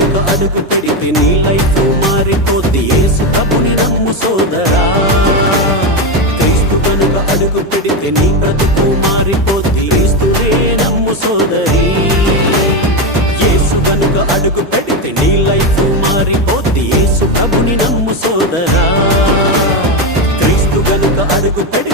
కనుక అడుగు పెడితే నీ లైఫ్ మారిపోద్ది. యేసు ప్రభుని నమ్ము సోదరా, క్రీస్తు కనుక అడుగు పెడితే నీ బ్రతుకు మారిపోద్ది. క్రీస్తునే నమ్ము సోదరి, యేసు కనుక అడుగు పెడితే నీ లైఫ్ మారిపోద్ది. యేసు ప్రభుని నమ్ము సోదరా, క్రీస్తు కనుక అడుగు పెడితే